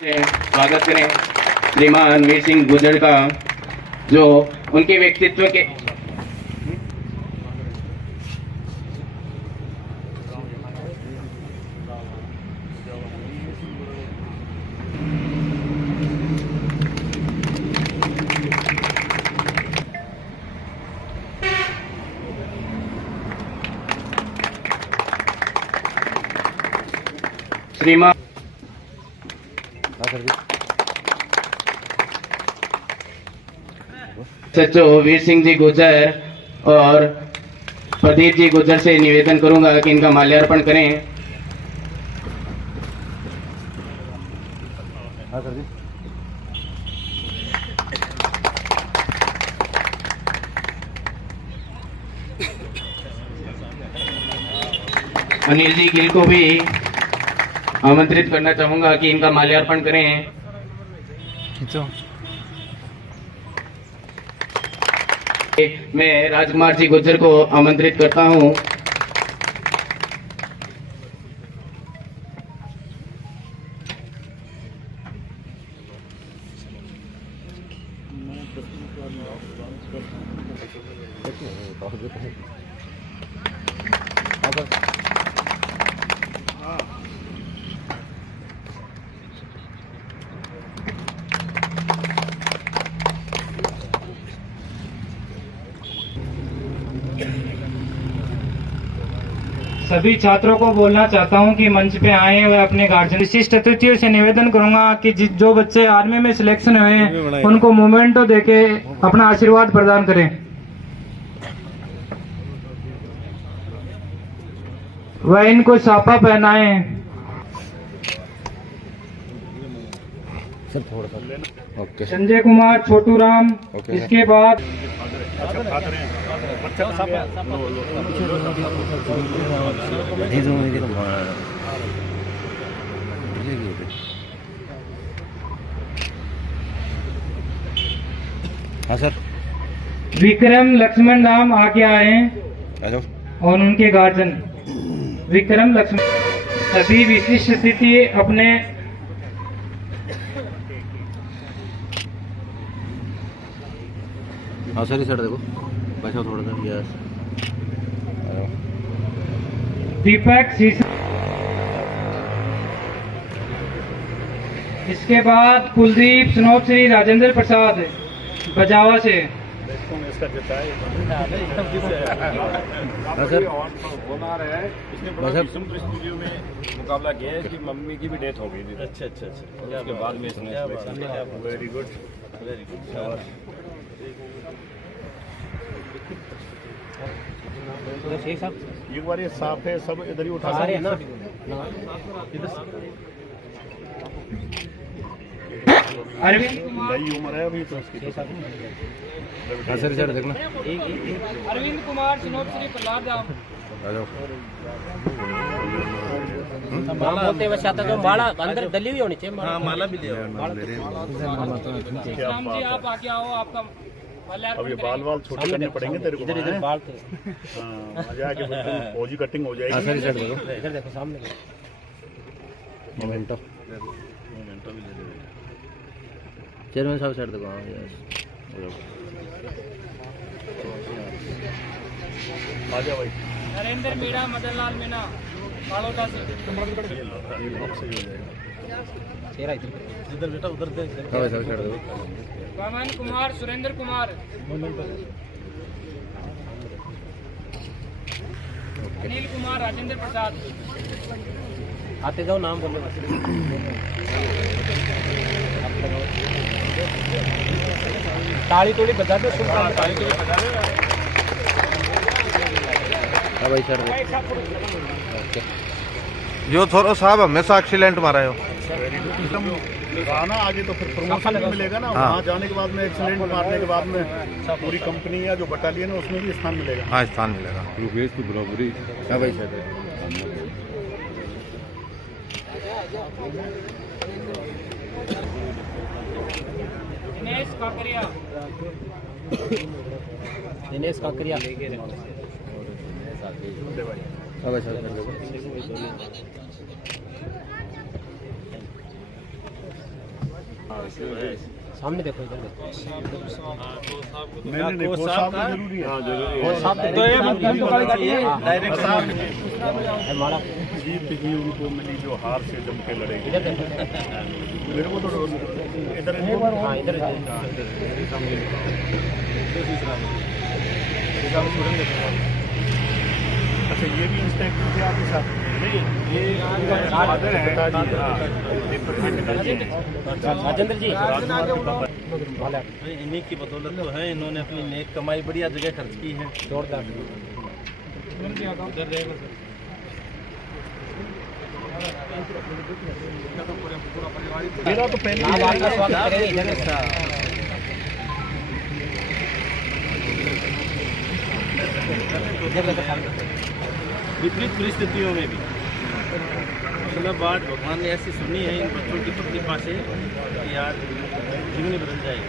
स्वागत करें श्रीमान वीर सिंह गुर्जर का, जो उनके व्यक्तित्व के श्रीमान सचो वीर सिंह जी गुर्जर और प्रदीप जी गुर्जर से निवेदन करूंगा कि इनका माल्यार्पण करें। अनिल जी गिल को भी आमंत्रित करना चाहूंगा कि इनका माल्यार्पण करें। मैं राजकुमार जी गुर्जर को आमंत्रित करता हूं। सभी छात्रों को बोलना चाहता हूं कि मंच पे आए हुए अपने गार्जियन विशिष्ट अतिथियों से निवेदन करूंगा कि जो बच्चे आर्मी में सिलेक्शन हुए हैं उनको मोमेंटो देके अपना आशीर्वाद प्रदान करें। वह इनको साफा पहनाएं। संजय कुमार, छोटू राम, इसके बाद हाँ सर, विक्रम लक्ष्मण राम आगे आए और उनके गार्जियन विक्रम लक्ष्मण सभी विशिष्ट स्थिति अपने हाँ सर, सर देखो बचाओ थोड़ा सा। यस, दीपक शीशा, इसके बाद कुलदीप, स्नोप श्री राजेंद्र प्रसाद बजावा से। स्टूडियो में मुकाबला किया है, इसकी मम्मी की भी डेथ हो गई थी। अच्छा अच्छा अच्छा, उसके बाद में इसने वेरी गुड वेरी गुड। एक बार ये साफ है, सब इधर ही उठा रहे हैं ना। नई उम्र है अभी तो उसकी। सर सर देखना। अरविंद कुमार, श्री प्रहलाद राम। बोलते बस आता तो माला अंदर डली हुई होनी चाहिए। हाँ, माला भी ले राम जी आप आगे आओ, आपका अब ये बाल वाल छोटे करने पड़ेंगे तेरे को। इधर बाल थे। जाके फौजी कटिंग हो जाएगी। सर सर देखो, इधर देखो सामने मोमेंटो भी ले ले। चेयरमैन साहब सर देखो। हाँ यस, आजा भाई। नरेंद्र मीणा, मदन लाल मीणा बालोटा से। चेहरा इधर बेटा उधर देख। हाँ सर सर देखो। पवन कुमार, सुरेंद्र कुमार, अनिल कुमार, राजेंद्र प्रसाद। आते जाओ, नाम बोलो। ताली तोड़ी बजा दो, सुल्तान ताली तोड़ी बजा दो। हाँ भाई सर ओके। जो थोड़ा साहब हमेशा एक्सीलेंट मारा हो। गाना आगे तो फिर प्रमोशन भी मिलेगा ना। वहाँ जाने के बाद में एक्सीलेंट मारने के बाद में पूरी कंपनी या जो बटालियन है उसमें भी स्थान मिलेगा। हाँ स्थान मिलेगा। हाँ भाई सर। दिनेश काकरिया, दिनेश काकरिया। हाँ भाई सर। सामने देखो, इधर देखो। नहीं, वो साहब जरूरी है। वो साहब तो ये डायरेक्ट साहब जीत ही उनको मिली जो हार से जम के लड़ेगी। इधर देखो। मेरे को तो इधर हाँ, इधर अच्छा, ये भी इंस्पेक्टर थे आपके साथ? नहीं, ये फादर है राजेंद्र जी। इन्हीं की बदौलत तो है, इन्होंने अपनी नेक कमाई बढ़िया जगह खर्च की है। जोरदार। मेरा तो पहले आप आपका स्वागत करेंगे इधर। विपरीत परिस्थितियों में भी मतलब बात भगवान ने ऐसी सुनी है इन बच्चों की प्रतिभा से कि यार जीवन बदल जाएगी।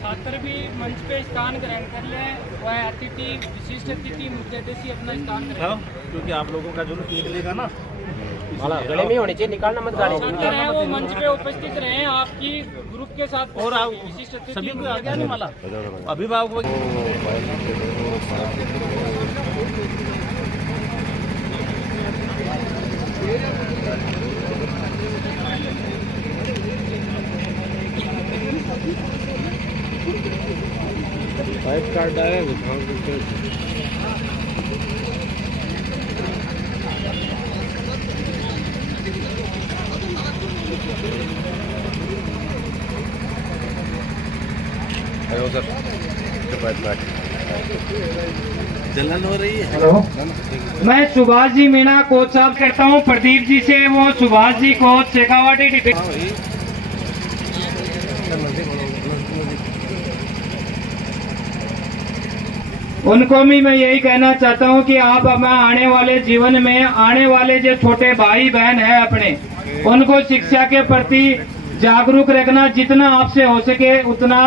छात्र भी मंच पे स्थान ग्रहण कर ले, वह अतिथि विशिष्ट अतिथि मुद्देशी अपना स्थान हाँ, क्योंकि आप लोगों का जुलूस निकलेगा ना, माला गले में होनी चाहिए, निकालना मत गाड़ी। छात्र हैं वो मंच पे उपस्थित रहे आपकी ग्रुप के साथ, और आप विशिष्ट अतिथि सभी को आ गया नहीं माला अभिभावक फाइव कार्ड है जलन हो रही है। हेलो, मैं सुभाष जी मीणा कोच साहब करता हूँ प्रदीप जी से, वो सुभाष जी कोच शेखावाटी डिफेंस। उनको भी मैं यही कहना चाहता हूँ कि आप अपना आने वाले जीवन में आने वाले जो छोटे भाई बहन है अपने, उनको शिक्षा के प्रति जागरूक रखना, जितना आपसे हो सके उतना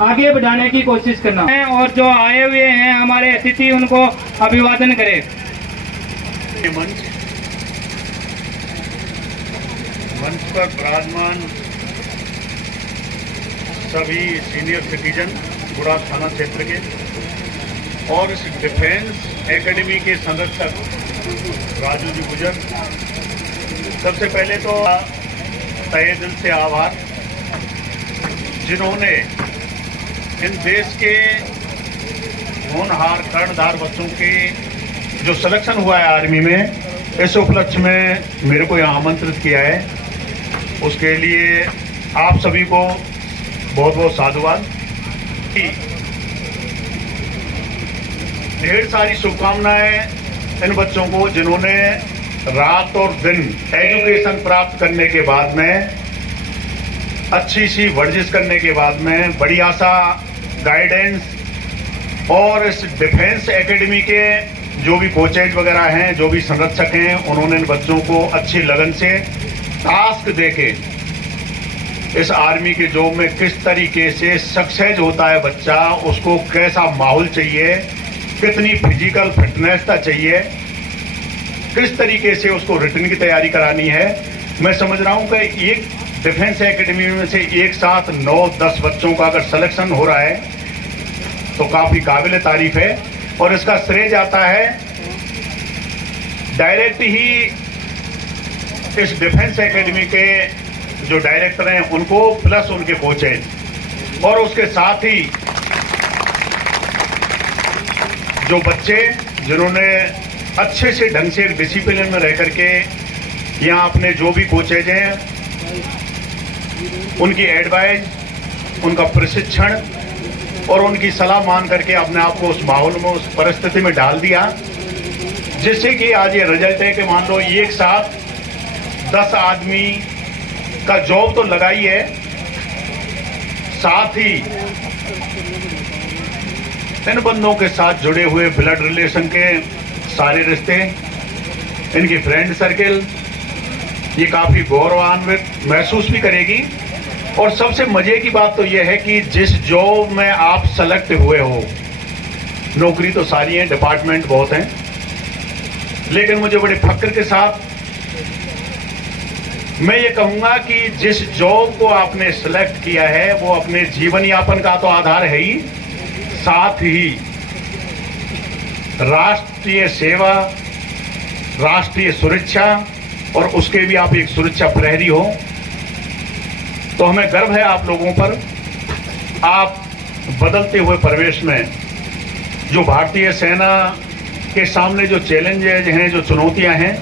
आगे बढ़ाने की कोशिश करना है। और जो आए हुए हैं हमारे अतिथि, उनको अभिवादन करें। मंच पर विराजमान सभी सीनियर सिटीजन गुड़ा थाना क्षेत्र के और इस डिफेंस एकेडमी के संरक्षक राजू जी गुजर, सबसे पहले तो तहे दिल से आभार जिन्होंने इन देश के होनहार कर्णधार बच्चों के जो सिलेक्शन हुआ है आर्मी में, इस उपलक्ष्य में मेरे को यहाँ आमंत्रित किया है, उसके लिए आप सभी को बहुत बहुत साधुवाद। ढेर सारी शुभकामनाएं इन बच्चों को जिन्होंने रात और दिन एजुकेशन प्राप्त करने के बाद में, अच्छी सी वर्जिश करने के बाद में, बढ़िया सा गाइडेंस और इस डिफेंस एकेडमी के जो भी कोचेज वगैरह हैं, जो भी संरक्षक हैं, उन्होंने इन बच्चों को अच्छी लगन से टास्क देके इस आर्मी के जॉब में किस तरीके से सक्सेस होता है बच्चा, उसको कैसा माहौल चाहिए, कितनी फिजिकल फिटनेस का चाहिए, किस तरीके से उसको रिटर्न की तैयारी करानी है। मैं समझ रहा हूं कि एक डिफेंस एकेडमी में से एक साथ 9-10 बच्चों का अगर सिलेक्शन हो रहा है तो काफी काबिल तारीफ है। और इसका श्रेय जाता है डायरेक्ट ही इस डिफेंस एकेडमी के जो डायरेक्टर हैं उनको, प्लस उनके कोचेज, और उसके साथ ही जो बच्चे जिन्होंने अच्छे से ढंग से डिसिप्लिन में रह करके यहाँ अपने जो भी कोचेज हैं उनकी एडवाइस, उनका प्रशिक्षण और उनकी सलाह मान करके अपने आप को उस माहौल में, उस परिस्थिति में डाल दिया, जिससे कि आज ये रिजल्ट है कि मान लो एक साथ 10 आदमी का जॉब तो लगा ही है, साथ ही इन बंदों के साथ जुड़े हुए ब्लड रिलेशन के सारे रिश्ते, इनकी फ्रेंड सर्किल, ये काफी गौरवान्वित महसूस भी करेगी। और सबसे मजे की बात तो यह है कि जिस जॉब में आप सेलेक्ट हुए हो, नौकरी तो सारी है, डिपार्टमेंट बहुत हैं, लेकिन मुझे बड़े फक्र के साथ मैं ये कहूंगा कि जिस जॉब को आपने सिलेक्ट किया है वो अपने जीवन यापन का तो आधार है ही, साथ ही राष्ट्रीय सेवा, राष्ट्रीय सुरक्षा और उसके भी आप एक सुरक्षा प्रहरी हो। तो हमें गर्व है आप लोगों पर। आप बदलते हुए परिवेश में जो भारतीय सेना के सामने जो चैलेंजेज हैं, जो चुनौतियां हैं,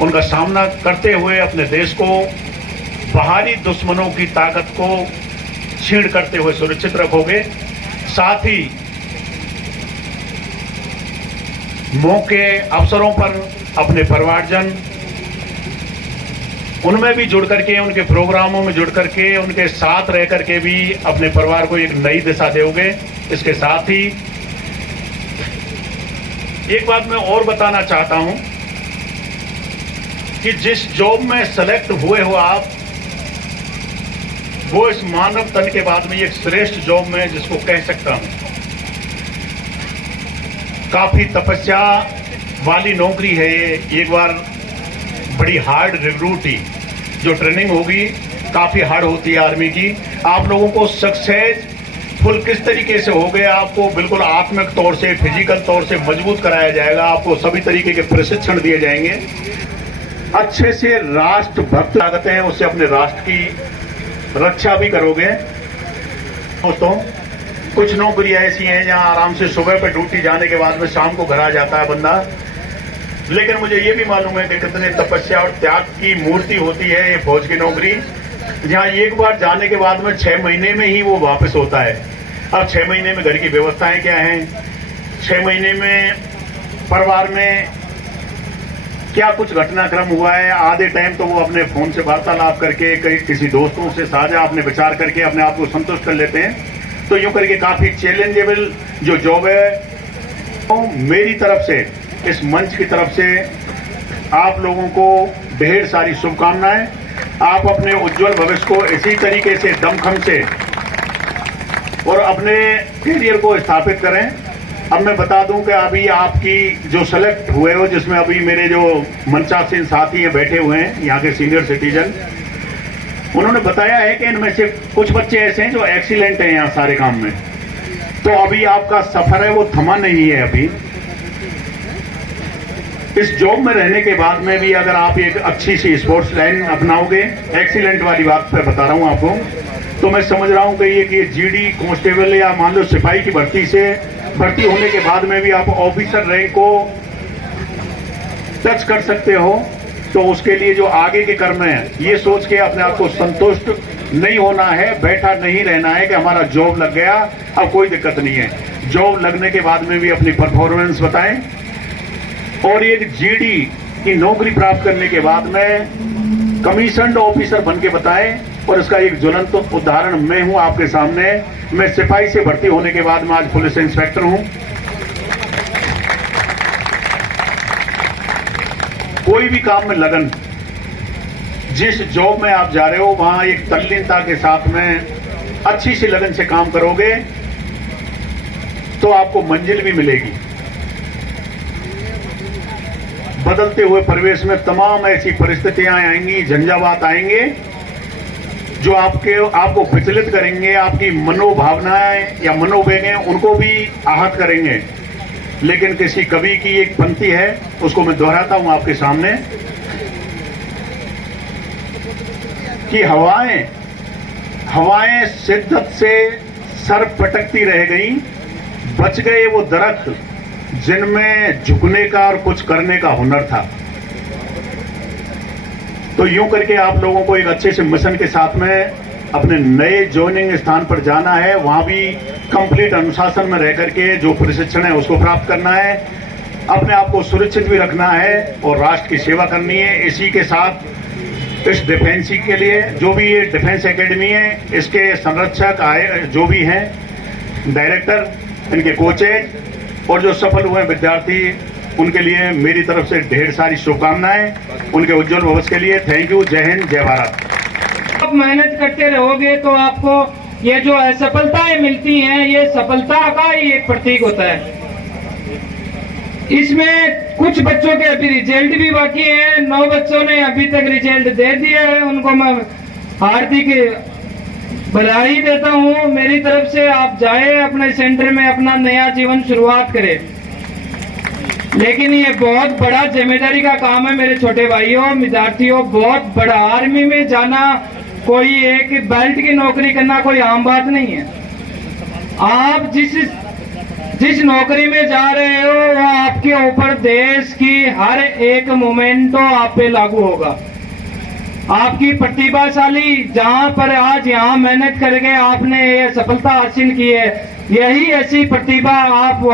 उनका सामना करते हुए अपने देश को बाहरी दुश्मनों की ताकत को छीण करते हुए सुरक्षित रखोगे। साथ ही मौके अवसरों पर अपने परिवारजन उनमें भी जुड़ करके, उनके प्रोग्रामों में जुड़ करके, उनके साथ रह करके भी अपने परिवार को एक नई दिशा दोगे। इसके साथ ही एक बात मैं और बताना चाहता हूं कि जिस जॉब में सेलेक्ट हुए हो आप, वो इस मानव तन के बाद में एक श्रेष्ठ जॉब में जिसको कह सकता हूं। काफी तपस्या वाली नौकरी है ये। एक बार बड़ी हार्ड रिक्रूटी जो ट्रेनिंग होगी, काफी हार्ड होती है आर्मी की। आप लोगों को सक्सेसफुल किस तरीके से हो गए, आपको बिल्कुल आत्मिक तौर से, फिजिकल तौर से मजबूत कराया जाएगा। आपको सभी तरीके के प्रशिक्षण दिए जाएंगे। अच्छे से राष्ट्रभक्त लागते हैं, उससे अपने राष्ट्र की रक्षा भी करोगे। दोस्तों, कुछ नौकरियां ऐसी हैं जहां आराम से सुबह पे ड्यूटी जाने के बाद में शाम को घर आ जाता है बंदा। लेकिन मुझे ये भी मालूम है कि कितने तपस्या और त्याग की मूर्ति होती है ये फौज की नौकरी, जहां एक बार जाने के बाद में 6 महीने में ही वो वापस होता है। अब 6 महीने में घर की व्यवस्थाएं क्या हैं, 6 महीने में परिवार में क्या कुछ घटनाक्रम हुआ है, आधे टाइम तो वो अपने फोन से वार्तालाप करके, कई किसी दोस्तों से साझा अपने विचार करके अपने आप को संतुष्ट कर लेते हैं। तो यूं करके काफी चैलेंजेबल जो जॉब है, तो मेरी तरफ से, इस मंच की तरफ से आप लोगों को ढेर सारी शुभकामनाएं। आप अपने उज्जवल भविष्य को इसी तरीके से दमखम से और अपने करियर को स्थापित करें। अब मैं बता दूं कि अभी आपकी जो सेलेक्ट हुए हो, जिसमें अभी मेरे जो मंचासीन साथी हैं बैठे हुए हैं, यहाँ के सीनियर सिटीजन, उन्होंने बताया है कि इनमें से कुछ बच्चे ऐसे हैं जो एक्सीलेंट हैं यहाँ सारे काम में। तो अभी आपका सफर है वो थमा नहीं है। अभी इस जॉब में रहने के बाद में भी अगर आप एक अच्छी सी स्पोर्ट्स लाइन अपनाओगे, एक्सीलेंट वाली बात पे बता रहा हूं आपको, तो मैं समझ रहा हूं कि ये जीडी कांस्टेबल या मान लो सिपाही की भर्ती होने के बाद में भी आप ऑफिसर रैंक को टच कर सकते हो। तो उसके लिए जो आगे के कर्म है, ये सोच के अपने आप को संतुष्ट नहीं होना है, बैठा नहीं रहना है कि हमारा जॉब लग गया, अब कोई दिक्कत नहीं है। जॉब लगने के बाद में भी अपनी परफॉर्मेंस बताएं और एक जीडी की नौकरी प्राप्त करने के बाद में कमीशन्ड ऑफिसर बन के बताएं। और इसका एक ज्वलंत उदाहरण मैं हूं आपके सामने। मैं सिपाही से भर्ती होने के बाद में आज पुलिस इंस्पेक्टर हूं। कोई भी काम में लगन, जिस जॉब में आप जा रहे हो वहां एक तल्लीनता के साथ में अच्छी सी लगन से काम करोगे तो आपको मंजिल भी मिलेगी। बदलते हुए परिवेश में तमाम ऐसी परिस्थितियां आएंगी, झंझावात आएंगे जो आपको विचलित करेंगे, आपकी मनोभावनाएं या मनोवेगें उनको भी आहत करेंगे। लेकिन किसी कवि की एक पंक्ति है, उसको मैं दोहराता हूं आपके सामने कि हवाएं शिद्दत से सर पटकती रह गई, बच गए वो दरख्त जिनमें झुकने का और कुछ करने का हुनर था। तो यूं करके आप लोगों को एक अच्छे से मिशन के साथ में अपने नए ज्वाइनिंग स्थान पर जाना है। वहां भी कंप्लीट अनुशासन में रह करके जो प्रशिक्षण है उसको प्राप्त करना है, अपने आप को सुरक्षित भी रखना है और राष्ट्र की सेवा करनी है। इसी के साथ इस डिफेंस के लिए जो भी ये डिफेंस एकेडमी है, इसके संरक्षक आए जो भी हैं, डायरेक्टर, इनके कोचेज और जो सफल हुए विद्यार्थी, उनके लिए मेरी तरफ से ढेर सारी शुभकामनाएं। उनके उज्जवल भविष्य के लिए थैंक यू। जय हिंद, जय भारत। आप मेहनत करते रहोगे तो आपको ये जो असफलताएं मिलती हैं, ये सफलता का ही एक प्रतीक होता है। इसमें कुछ बच्चों के अभी रिजल्ट भी बाकी है। 9 बच्चों ने अभी तक रिजल्ट दे दिया है, उनको मैं हार्दिक बधाई देता हूं। मेरी तरफ से आप जाए अपने सेंटर में अपना नया जीवन शुरुआत करें। लेकिन ये बहुत बड़ा जिम्मेदारी का काम है मेरे छोटे भाइयों, विद्यार्थियों। बहुत बड़ा आर्मी में जाना, कोई एक बेल्ट की नौकरी करना कोई आम बात नहीं है। आप जिस नौकरी में जा रहे हो वो आपके ऊपर देश की हर एक मोमेंटो आप पे लागू होगा। आपकी प्रतिभाशाली जहां पर आज यहाँ मेहनत करके आपने ये सफलता हासिल की है, यही ऐसी प्रतिभा आप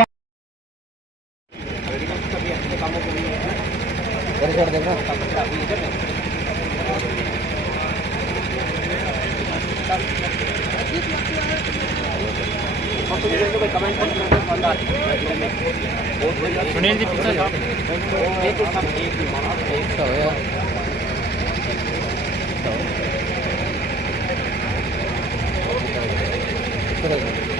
सुनील जी पीछे जाओ। करेगा।